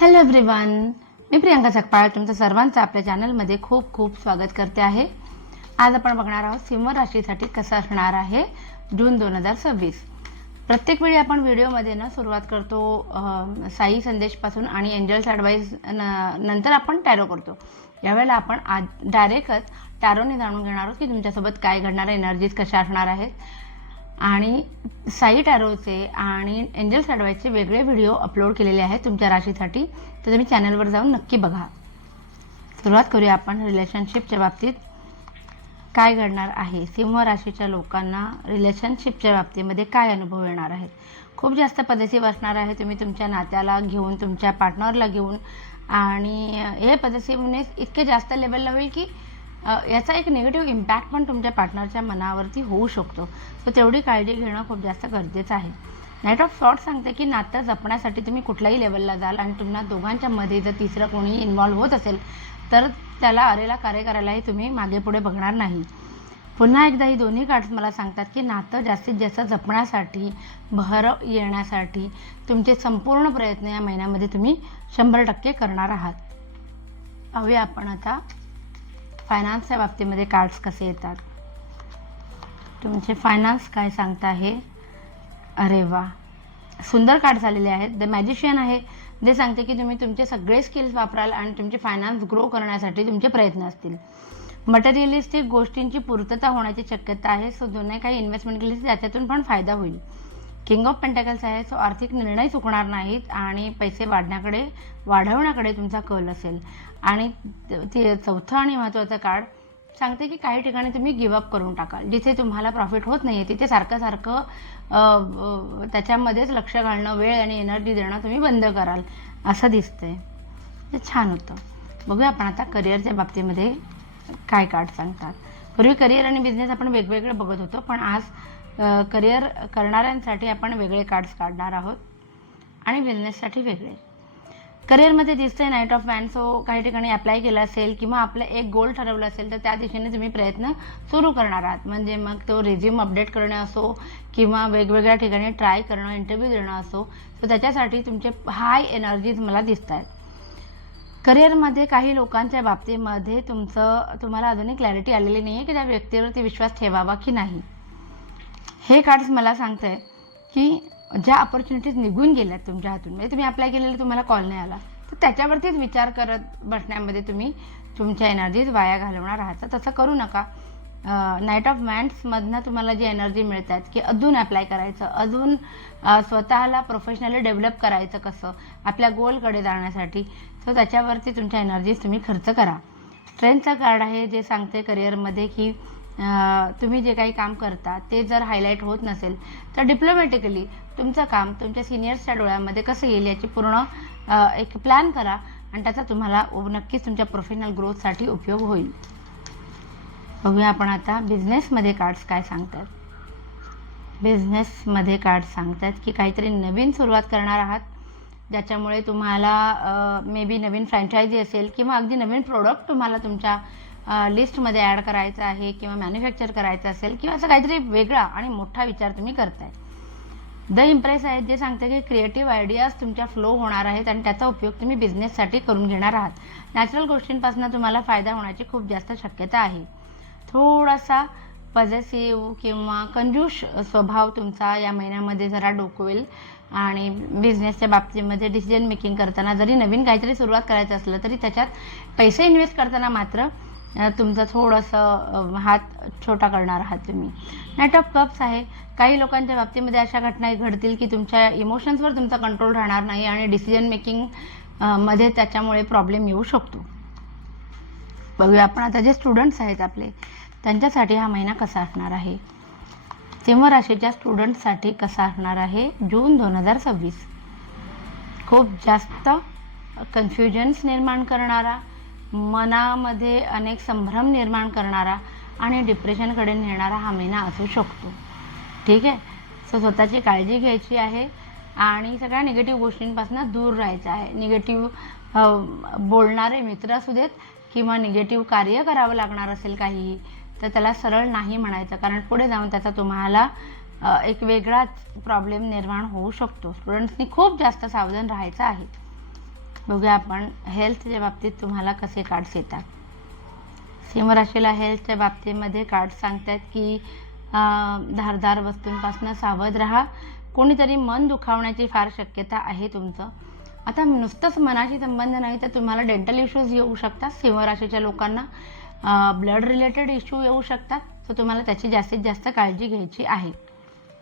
Hello everyone, मी प्रियंका सकपाळ तुमचं सर्वांचं आपल्या चॅनलमध्ये खूप खूप स्वागत करते आहे। आज आपण बघणार आहोत सिंह राशीसाठी कसं असणार आहे जून 2026। प्रत्येक वेळी आपण व्हिडिओमध्ये सुरुवात करतो साई संदेशपासून आणि एंजल्स ॲडवाइस नंतर आपण टॅरो करतो। यावेळेला आपण आज डायरेक्टच टॅरोने जाणून घेणार आहोत की तुमच्यासोबत काय घडणार, एनर्जीज कशा असणार आहेत। आणि साई टॅरोचे आणि एंजल्स ॲडवाइसचे वेगळे व्हिडिओ अपलोड केलेले आहेत तुमच्या राशीसाठी, तर तुम्ही चॅनलवर जाऊन नक्की बघा। सुरुवात करूया आपण रिलेशनशिपच्या बाबतीत काय घडणार आहे। सिंह राशीच्या लोकांना रिलेशनशिपच्या बाबतीमध्ये काय अनुभव येणार आहेत। खूप जास्त पॉझिटिव्ह असणार आहे तुम्ही तुमच्या नात्याला घेऊन, तुमच्या पार्टनरला घेऊन, आणि हे पॉझिटिव्हनेस इतके जास्त लेवलला होईल की याचा एक निगेटिव्ह इम्पॅक्ट पण तुमच्या पार्टनरच्या मनावरती होऊ शकतो। सो तेवढी काळजी घेणं खूप जास्त गरजेचं आहे। नाईट ऑफ सॉर्ट्स सांगते की नातं जपण्यासाठी तुम्ही कुठल्याही लेवलला जाल आणि तुम्हाला दोघांच्या मध्ये जर तिसरं कोणी इन्व्हॉल्व्ह होत असेल तर त्याला अरेला कार्य करायलाही तुम्ही मागे पुढे बघणार नाही। पुन्हा एकदा ही दोन्ही कार्ड्स मला सांगतात की नातं जास्तीत जास्त जपण्यासाठी, बहर येण्यासाठी तुमचे संपूर्ण प्रयत्न या महिन्यामध्ये तुम्ही 100% करणार आहात। पाहूया आपण आता फायनान्सच्या बाबतीमध्ये कार्ड्स कसे येतात। तुमचे फायनान्स काय सांगत आहे। अरे वा, सुंदर कार्ड्स आलेले आहेत। द मॅजिशियन आहे, जे सांगते की तुम्ही तुमचे सगळे स्किल्स वापराल आणि तुमचे फायनान्स ग्रो करण्यासाठी तुमचे प्रयत्न असतील। मटेरियलिस्टिक गोष्टींची पूर्तता होण्याची शक्यता आहे। सो जुने काही इन्व्हेस्टमेंट केली त्याच्यातून पण फायदा होईल। किंग ऑफ पेंटॅकल्स आहे, सो आर्थिक निर्णय चुकणार नाहीत आणि पैसे वाढवण्याकडे तुमचा कल असेल। आणि ते चौथं आणि महत्त्वाचं कार्ड सांगते की काही ठिकाणी तुम्ही गिवअप करून टाकाल। जिथे तुम्हाला प्रॉफिट होत नाही आहे तिथे सारखं त्याच्यामध्येच लक्ष घालणं, वेळ आणि एनर्जी देणं तुम्ही बंद कराल असं दिसतंय। ते छान होतं। बघूया आपण आता करिअरच्या बाबतीमध्ये काय कार्ड सांगतात। पूर्वी करिअर आणि बिझनेस आपण वेगवेगळे बघत होतो, पण आज करिअर करणाऱ्यांसाठी आपण वेगळे कार्ड्स काढणार आहोत आणि बिझनेससाठी वेगळे। करिअरमध्ये दिसतंय नाईट ऑफ वॅन्ड, सो काही ठिकाणी अप्लाय केलं असेल किंवा आपलं एक गोल ठरवलं असेल तर त्या दिशेने तुम्ही प्रयत्न सुरू करणार आहात। म्हणजे मग तो रिझ्यूम अपडेट करणे असो किंवा वेगवेगळ्या ठिकाणी ट्राय करणं, इंटरव्ह्यू देणं असो, तर त्याच्यासाठी तुमचे हाय एनर्जीज मला दिसत आहेत। करिअरमध्ये काही लोकांच्या बाबतीमध्ये तुम्हाला अजूनही क्लॅरिटी आलेली नाही आहे की त्या व्यक्तीवरती विश्वास ठेवावा की नाही। हे कार्ड्स मला सांगत आहे की ज्या अपॉर्च्युनिटीज निघून गेल्यात तुमच्या हातून, म्हणजे तुम्ही अप्लाय केलेलं तुम्हाला कॉल नाही आला, तर त्याच्यावरतीच विचार करत बसण्यामध्ये तुम्ही तुमच्या एनर्जीज वाया घालवणार आहात। तर तसं करू नका। नाईट ऑफ वॅन्ड्समधनं तुम्हाला जी एनर्जी मिळत आहेत की अजून अप्लाय करायचं, अजून स्वतःला प्रोफेशनली डेव्हलप करायचं कसं आपल्या गोलकडे जाण्यासाठी, सो त्याच्यावरती तुमच्या एनर्जीज तुम्ही खर्च करा। स्ट्रेंथचं कार्ड आहे, जे सांगते करिअरमध्ये की तुम्ही जे काही काम करता ते जर हायलाईट होत नसेल तर डिप्लोमॅटिकली तुमचं काम तुमच्या सिनियर्सच्या डोळ्यामध्ये कसं येईल याची पूर्ण एक प्लॅन करा आणि त्याचा तुम्हाला नक्कीच तुमच्या प्रोफेशनल ग्रोथसाठी उपयोग होईल। बघूया आपण आता बिझनेसमध्ये कार्ड्स काय सांगतात। बिझनेसमध्ये कार्ड्स सांगतात की काहीतरी नवीन सुरुवात करणार आहात, ज्याच्यामुळे तुम्हाला मे बी नवीन फ्रँचायझी असेल किंवा अगदी नवीन प्रोडक्ट तुम्हाला तुमच्या लिस्टमध्ये ॲड करायचं आहे किंवा मॅन्युफॅक्चर करायचं असेल किंवा असं काहीतरी वेगळा आणि मोठा विचार तुम्ही करताय। द इम्प्रेस आहे, जे सांगते की क्रिएटिव्ह आयडियाज तुमच्या फ्लो होणार आहेत आणि त्याचा उपयोग तुम्ही बिझनेससाठी करून घेणार आहात। नॅचरल गोष्टींपासून तुम्हाला फायदा होण्याची खूप जास्त शक्यता आहे। थोडासा पॉझिटिव्ह किंवा कंजूस स्वभाव तुमचा या महिन्यामध्ये जरा डोकवेल आणि बिझनेसच्या बाबतीमध्ये डिसिजन मेकिंग करताना जरी नवीन काहीतरी सुरुवात करायचं असलं तरी त्याच्यात पैसे इन्व्हेस्ट करताना मात्र तुमचं थोडंसं हात छोटा करणार आहात तुम्ही। नाईट ऑफ कप्स आहे, काही लोकांच्या बाबतीमध्ये अशा घटना घडतील की तुमच्या इमोशन्सवर तुमचा कंट्रोल राहणार नाही आणि डिसिजन मेकिंग मध्ये त्याच्यामुळे प्रॉब्लेम येऊ शकतो। बघूया आपण आता जे स्टुडंट्स आहेत आपले, त्यांच्यासाठी हा महिना कसा असणार आहे। सिंह राशीच्या स्टुडंट्ससाठी कसा असणार आहे जून 2026। खूप जास्त कन्फ्युजन्स निर्माण करणारा, मनामध्ये अनेक संभ्रम निर्माण करणारा आणि डिप्रेशनकडे नेणारा हा महिना असू शकतो। ठीक आहे, सो स्वतःची काळजी घ्यायची आहे आणि सगळ्या निगेटिव्ह गोष्टींपासून दूर राहायचं आहे। निगेटिव्ह बोलणारे मित्र असू देत किंवा निगेटिव्ह कार्य करावं लागणार असेल काही, तर त्याला सरळ नाही म्हणायचं, कारण पुढे जाऊन त्याचा तुम्हाला एक वेगळाच प्रॉब्लेम निर्माण होऊ शकतो। स्टुडंट्सनी खूप जास्त सावधान राहायचं आहे। बघूया आपण हेल्थच्या बाबतीत तुम्हाला कसे कार्ड्स येतात. सिंह राशीला हेल्थच्या बाबतीमध्ये कार्ड सांगतात की धारदार वस्तूंपासून सावध राहा. कोणीतरी मन दुखावण्याची फार शक्यता आहे तुमचं. आता नुसतंच मनाशी संबंध नाही तर तुम्हाला डेंटल इश्यूज येऊ शकतात. सिंह राशीच्या लोकांना ब्लड रिलेटेड इश्यू येऊ शकतात. तर तुम्हाला त्याची जास्तीत जास्त काळजी घ्यायची आहे.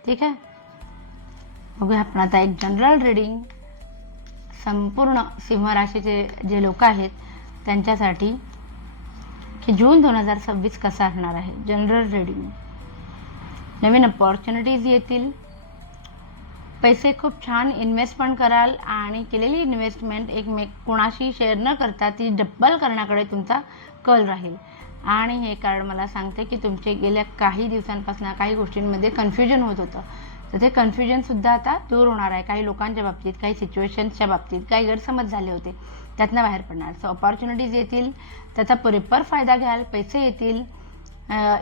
ठीक आहे. बघूया आपण आता एक जनरल रिडिंग संपूर्ण सिंह राशीचे जे लोक आहेत त्यांच्यासाठी की जून 2026 कसा असणार आहे. General reading. नवीन अपॉर्च्युनिटीज येतील. पैसे खूप छान इन्व्हेस्टमेंट कराल आणि केलेली इन्व्हेस्टमेंट कोणाशी शेअर न करता ती डबल करण्याकडे तुमचा कल राहील. आणि हे कार्ड मला सांगते की तुमचे गेल्या काही दिवसांपासून काही गोष्टींमध्ये कन्फ्युजन होत होतं. तर ते कन्फ्युजनसुद्धा आता दूर होणार आहे. काही लोकांच्या बाबतीत, काही सिच्युएशन्सच्या बाबतीत काही गैरसमज झाले होते त्यातनं बाहेर पडणार. सो अपॉर्च्युनिटीज येतील, त्याचा पुरेपूर फायदा घ्याल. पैसे येतील.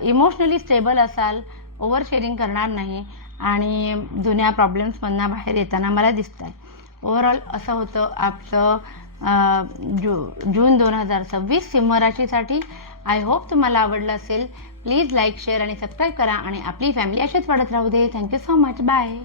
इमोशनली स्टेबल असाल. ओव्हर शेअरिंग करणार नाही आणि जुन्या प्रॉब्लेम्समधनं बाहेर येताना मला दिसत आहे. ओव्हरऑल असं होतं आपलं जून 2026 सिंह राशीसाठी. आय होप तुम्हाला आवडलं असेल. प्लीज लाईक, शेअर आणि सबस्क्राईब करा आणि आपली फॅमिली अशीच वाढत राहू दे. Thank you so much. बाय.